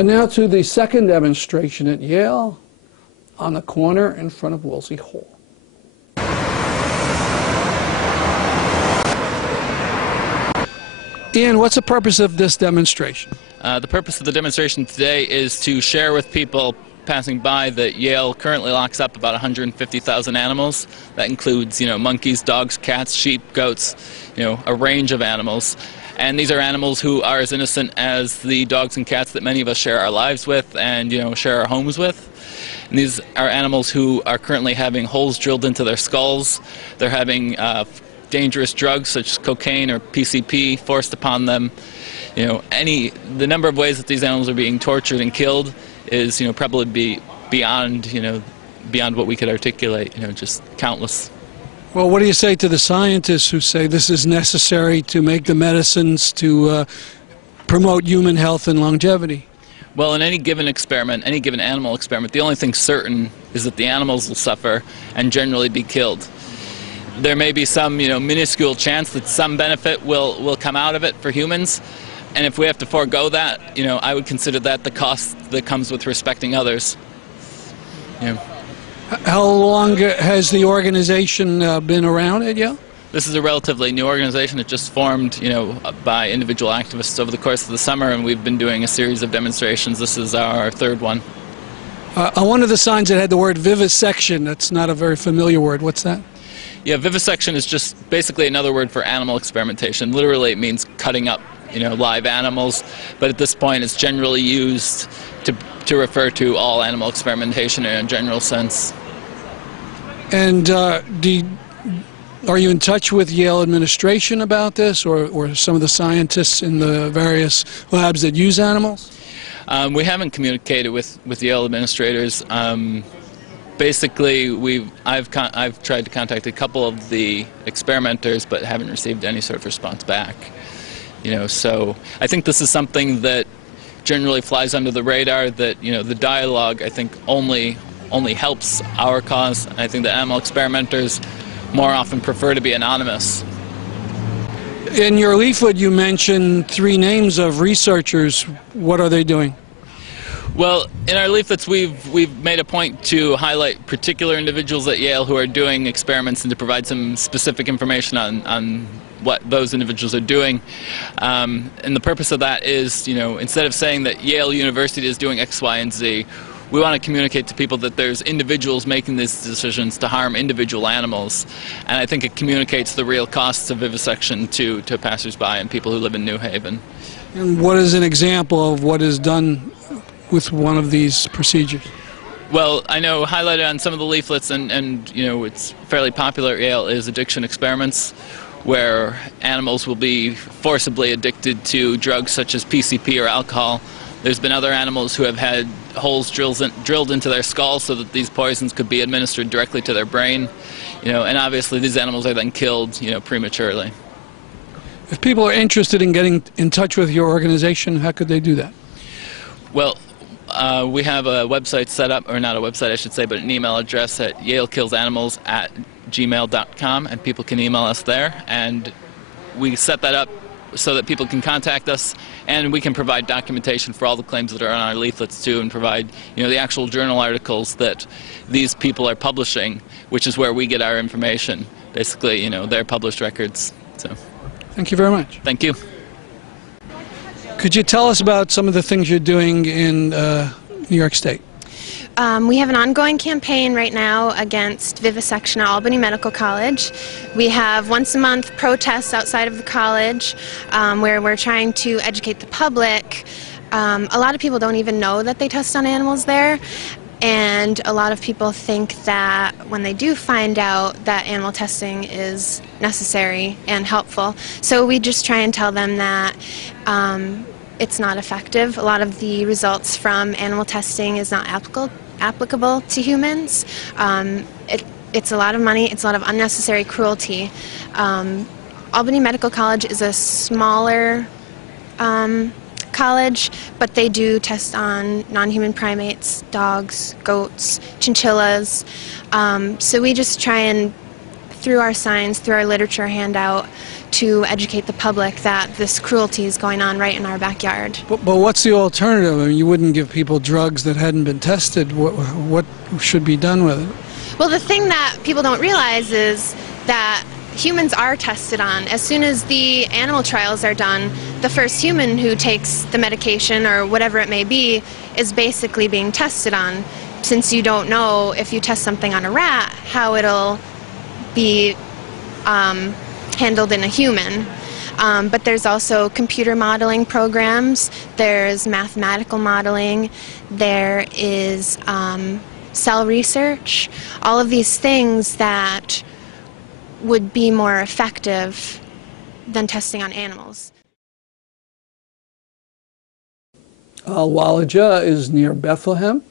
And now to the second demonstration at Yale on the corner in front of Wolsey Hall. Ian, what's the purpose of this demonstration? The purpose of the demonstration today is to share with people passing by that Yale currently locks up about 150,000 animals. That includes, monkeys, dogs, cats, sheep, goats, a range of animals. And these are animals who are as innocent as the dogs and cats that many of us share our lives with and, share our homes with. And these are animals who are currently having holes drilled into their skulls. They're having dangerous drugs such as cocaine or PCP forced upon them. The number of ways that these animals are being tortured and killed is, probably beyond what we could articulate. Just countless. Well, what do you say to the scientists who say this is necessary to make the medicines to promote human health and longevity? Well, in any given experiment, any given animal experiment, the only thing certain is that the animals will suffer and generally be killed. There may be some, minuscule chance that some benefit will come out of it for humans. And if we have to forego that, I would consider that the cost that comes with respecting others. How long has the organization been around at Yale? This is a relatively new organization. It just formed, by individual activists over the course of the summer, and we've been doing a series of demonstrations. This is our third one. On one of the signs it had the word vivisection. That's not a very familiar word. What's that? Yeah, vivisection is just basically another word for animal experimentation. Literally, it means cutting up, live animals. But at this point, it's generally used to refer to all animal experimentation in a general sense. And are you in touch with Yale administration about this, or some of the scientists in the various labs that use animals? We haven't communicated with Yale administrators. Basically, I've tried to contact a couple of the experimenters, but haven't received any sort of response back. So I think this is something that generally flies under the radar. That the dialogue, I think, only helps our cause. I think the animal experimenters more often prefer to be anonymous. In your leaflet, you mentioned 3 names of researchers. What are they doing? Well, in our leaflets, we've made a point to highlight particular individuals at Yale who are doing experiments and to provide some specific information on what those individuals are doing. And the purpose of that is, instead of saying that Yale University is doing X, Y, and Z, we want to communicate to people that there's individuals making these decisions to harm individual animals. And I think it communicates the real costs of vivisection to passersby and people who live in New Haven. And what is an example of what is done with one of these procedures? Well, I know highlighted on some of the leaflets, and it's fairly popular at Yale, is addiction experiments, where animals will be forcibly addicted to drugs such as PCP or alcohol. There's been other animals who have had holes drilled into their skulls so that these poisons could be administered directly to their brain. And obviously these animals are then killed, prematurely. If people are interested in getting in touch with your organization, how could they do that? Well, we have a website set up, or not a website I should say, but an email address at yalekillsanimals@gmail.com, and people can email us there, and we set that up so that people can contact us, and we can provide documentation for all the claims that are on our leaflets too, and provide the actual journal articles that these people are publishing, which is where we get our information. Basically, their published records. So, thank you very much. Thank you. Could you tell us about some of the things you're doing in New York State? We have an ongoing campaign right now against vivisection at Albany Medical College. We have once a month protests outside of the college where we're trying to educate the public. A lot of people don't even know that they test on animals there, and a lot of people think that when they do find out that animal testing is necessary and helpful. So we just try and tell them that it's not effective. A lot of the results from animal testing is not applicable to humans. It's a lot of money, it's a lot of unnecessary cruelty. Albany Medical College is a smaller college, but they do test on non-human primates, dogs, goats, chinchillas. So we just try and through our signs, through our literature handout, to educate the public that this cruelty is going on right in our backyard. But what's the alternative? I mean, you wouldn't give people drugs that hadn't been tested. What should be done with it? Well, the thing that people don't realize is that humans are tested on. As soon as the animal trials are done, the first human who takes the medication or whatever it may be is basically being tested on, since you don't know if you test something on a rat how it'll be handled in a human. But there's also computer modeling programs, there's mathematical modeling, there is cell research, all of these things that would be more effective than testing on animals. Al-Walaja is near Bethlehem.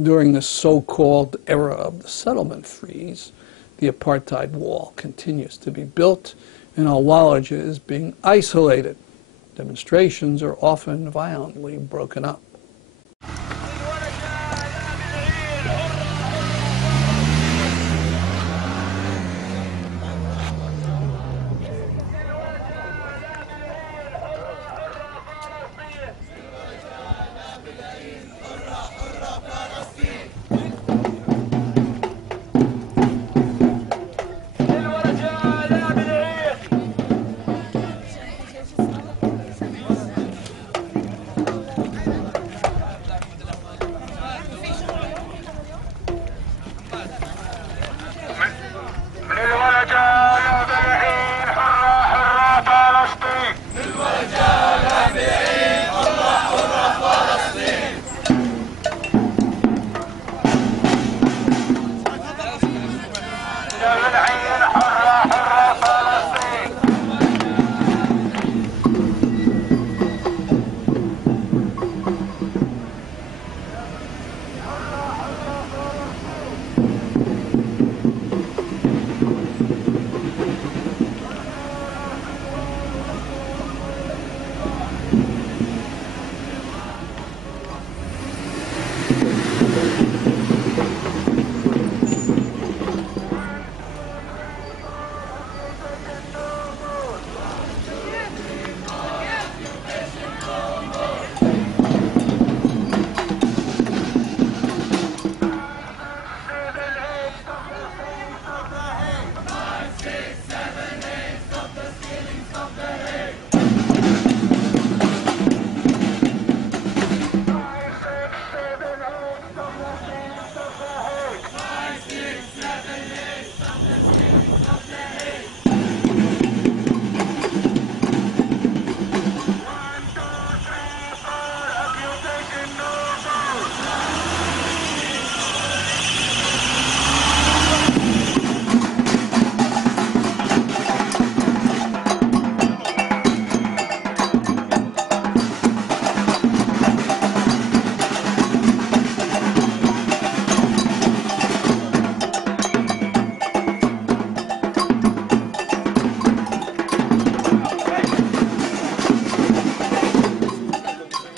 During the so-called era of the settlement freeze, the apartheid wall continues to be built, and Al-Walaja is being isolated. Demonstrations are often violently broken up.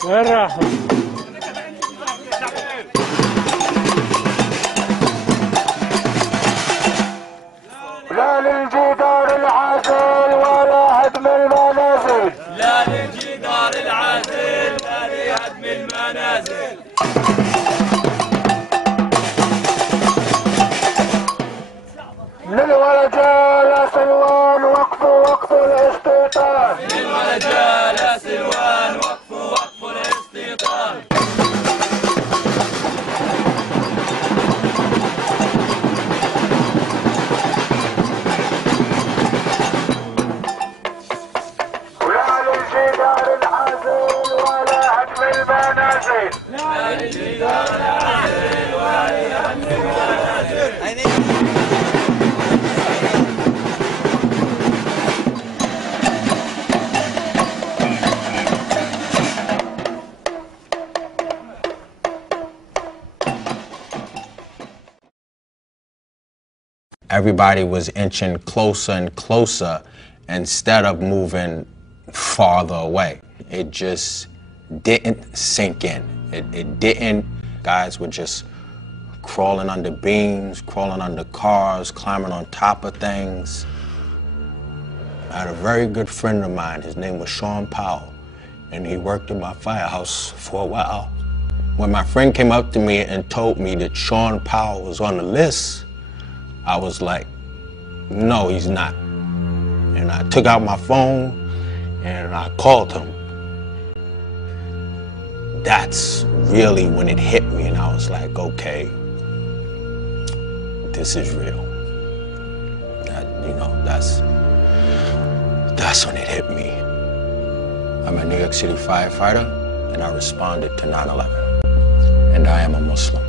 وين راحوا؟ لا للجدار العازل ولا هدم المنازل، لا للجدار العازل ولا لهدم المنازل. للولجة لا سلوان وقفوا الاستيطان، للولجة لا سلوان وقفوا الاستيطان. ولا للجدار العازل ولا هدم المنازل، لا للجدار العازل ولا هدم المنازل. Everybody was inching closer and closer instead of moving farther away. It just didn't sink in. It didn't. Guys were just crawling under beams, crawling under cars, climbing on top of things. I had a very good friend of mine. His name was Sean Powell, and he worked in my firehouse for a while. When my friend came up to me and told me that Sean Powell was on the list, I was like, no, he's not. And I took out my phone and I called him. That's really when it hit me, and I was like, okay, this is real. That's when it hit me. I'm a New York City firefighter, and I responded to 9/11, and I am a Muslim.